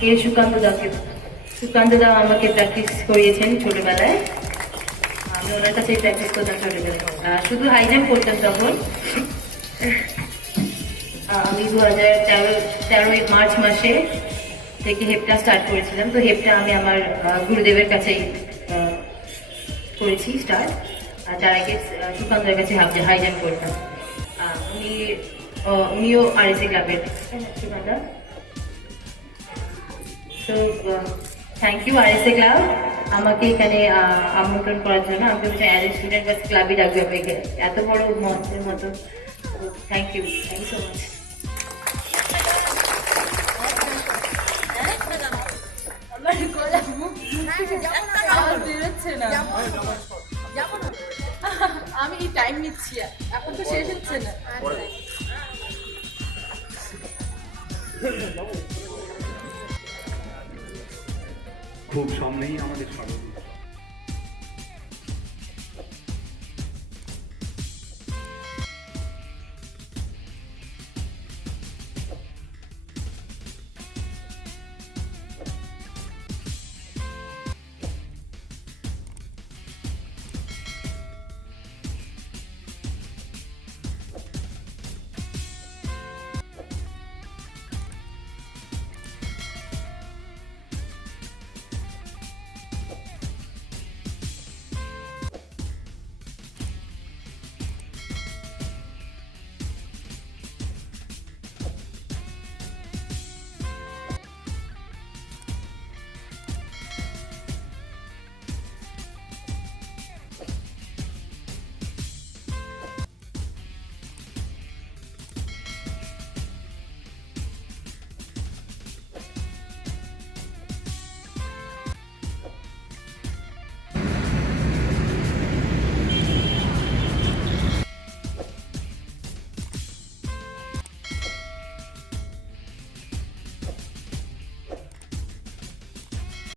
কে সুকান্ত দা আমাকে প্র্যাকটিস করিয়েছেন ছোটবেলায়। আমি ওনার কাছেই প্র্যাকটিস করতাম ছোটবেলায়, শুধু হাই জাম্প করতাম তখন। আমি 2013 মার্চ মাসে থেকে হেপটা স্টার্ট করেছিলাম। তো হেপটা আমি আমার গুরুদেবের কাছেই করেছি স্টার্ট। আর তার আগে সুকান্তর কাছে হাই জাম্প করতাম। উনিও আরএসএ ক্লাবের সুকান্ত। তো থ্যাংক ইউ আরএসএ ক্লাব আমাকে এখানে আমন্ত্রণ করার জন্য। আমি তো অ্যাজ স্টুডেন্ট বাস ক্লাবই ডাকবে আপনাকে, এত বড় মঞ্চের মতো। Thank you so much. আমি টাইম নিচ্ছি, এখন তো শেষ হচ্ছে না। খুব সামনেই আমাদের স্বাগত।